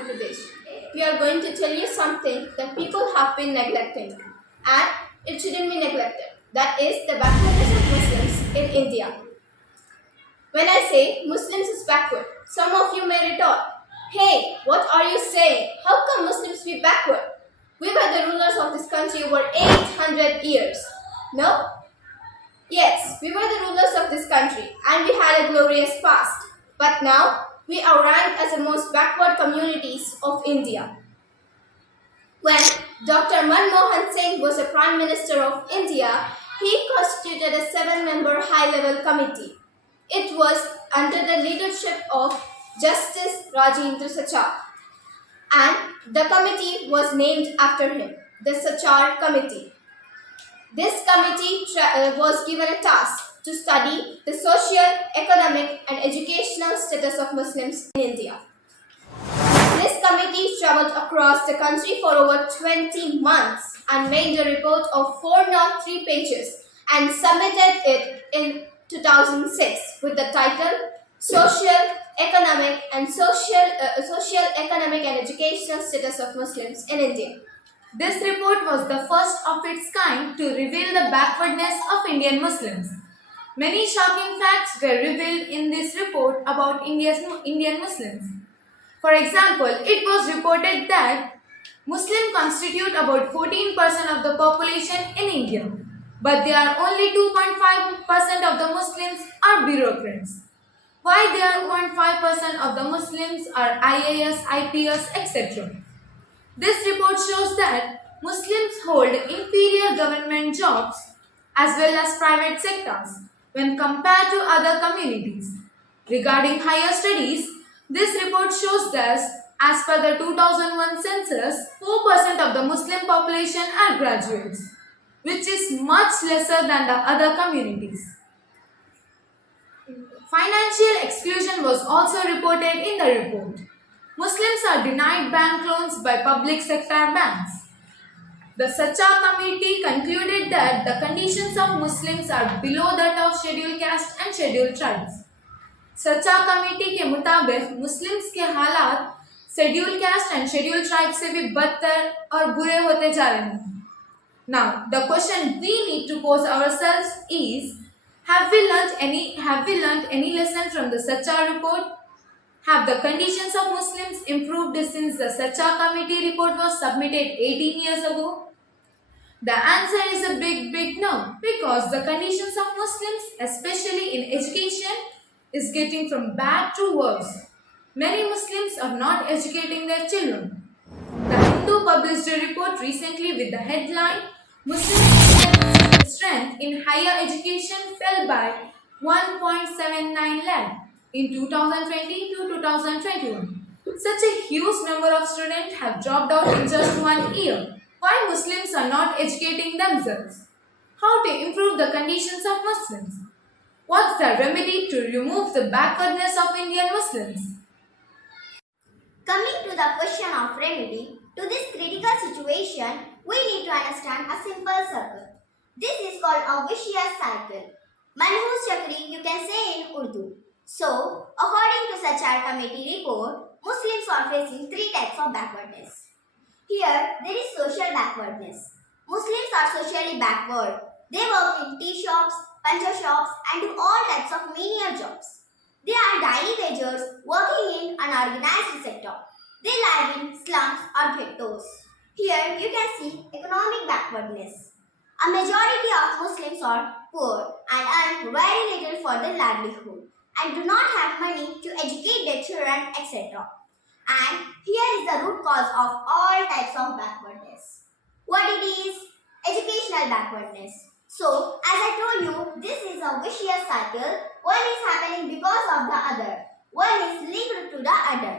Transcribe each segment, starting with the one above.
Andhra Pradesh. We are going to tell you something that people have been neglecting, and it shouldn't be neglected. That is the backwardness of Muslims in India. When I say Muslims is backward, some of you may retort, "Hey, what are you saying? How come Muslims be backward? We were the rulers of this country over 800 years. No? Yes, we were the rulers of this country and we had a glorious past. But now, we are ranked as the most backward communities of India. When Dr. Manmohan Singh was the Prime Minister of India, he constituted a 7-member high-level committee. It was under the leadership of Justice Rajendra Sachar, and the committee was named after him, the Sachar Committee. This committee was given a task to study the social, economic and educational status of Muslims in India. This committee traveled across the country for over 20 months and made a report of 403 pages and submitted it in 2006 with the title Social, Economic and Educational Status of Muslims in India. This report was the first of its kind to reveal the backwardness of Indian Muslims. Many shocking facts were revealed in this report about Indian Muslims. For example, it was reported that Muslims constitute about 14% of the population in India, but they are only 2.5% of the Muslims are bureaucrats. Why they are 0.5% of the Muslims are IAS, IPS, etc. This report shows that Muslims hold inferior government jobs as well as private sectors when compared to other communities. Regarding higher studies, this report shows that as per the 2001 census, 4% of the Muslim population are graduates, which is much lesser than the other communities. Financial exclusion was also reported in the report. Muslims are denied bank loans by public sector banks. The Sachar Committee concluded that the conditions of Muslims are below that of scheduled caste and scheduled tribes. सच्चा committee के मुताबिक Muslims के हालात schedule caste and schedule tribe से भी बदतर और बुरे होते जा रहे हैं. Now, the question we need to pose ourselves is: Have we learnt any lesson from the Sachar report? Have the conditions of Muslims improved since the Sachar Committee report was submitted 18 years ago? The answer is a big no, because the conditions of Muslims, especially in education, is getting from bad to worse. Many Muslims are not educating their children. The Hindu published a report recently with the headline Muslims' strength in higher education fell by 1.79 lakh in 2020 to 2021. Such a huge number of students have dropped out in just 1 year. Why Muslims are not educating themselves? How to improve the conditions of Muslims? What's the remedy to remove the backwardness of Indian Muslims? Coming to the question of remedy, to this critical situation, we need to understand a simple circle. This is called a vicious cycle. Manhus Chakri, you can say in Urdu. So, according to Sachar Committee report, Muslims are facing 3 types of backwardness. Here, there is social backwardness. Muslims are socially backward. They work in tea shops, puncture shops and do all types of menial jobs. They are daily wagers working in unorganized sector. They live in slums or ghettos. Here you can see economic backwardness. A majority of Muslims are poor and earn very little for their livelihood and do not have money to educate their children, etc. And here is the root cause of all types of backwardness. What it is? Educational backwardness. So, as I told you, this is a vicious cycle. One is happening because of the other. One is linked to the other.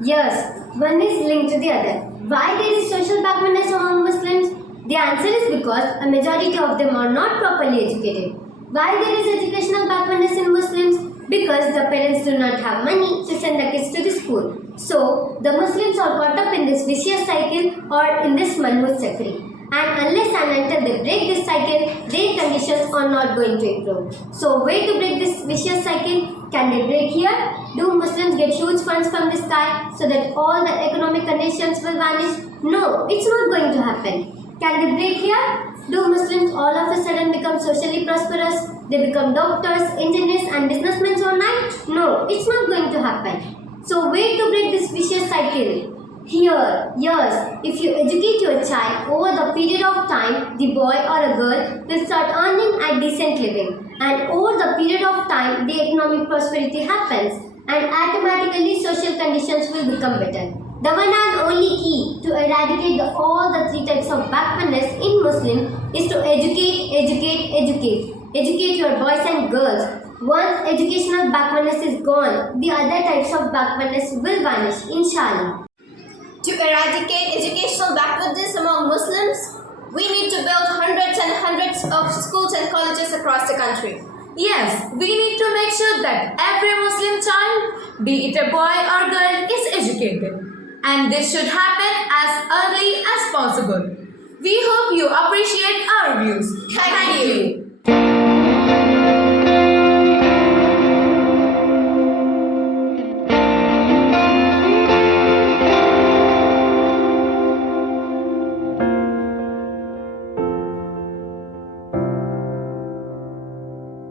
Yes, one is linked to the other. Why there is social backwardness among Muslims? The answer is because a majority of them are not properly educated. Why there is educational backwardness in Muslims? Because the parents do not have money to send the kids to the school. So, the Muslims are caught up in this vicious cycle or in this Manhus Chakri. And unless and until they break this cycle, their conditions are not going to improve. So, way to break this vicious cycle? Can they break here? Do Muslims get huge funds from the sky so that all the economic conditions will vanish? No, it's not going to happen. Can they break here? Do Muslims all of a sudden become socially prosperous? They become doctors, engineers and businessmen overnight? No, it's not going to happen. So, way to break this vicious cycle? Here, yes, if you educate your child over the period of time, the boy or a girl will start earning a decent living, and over the period of time, the economic prosperity happens, and automatically social conditions will become better. The one and only key to eradicate all the three types of backwardness in Muslim is to educate, educate, educate. Educate your boys and girls. Once educational backwardness is gone, the other types of backwardness will vanish, inshallah. To eradicate educational backwardness among Muslims, we need to build hundreds and hundreds of schools and colleges across the country. Yes, we need to make sure that every Muslim child, be it a boy or girl, is educated. And this should happen as early as possible. We hope you appreciate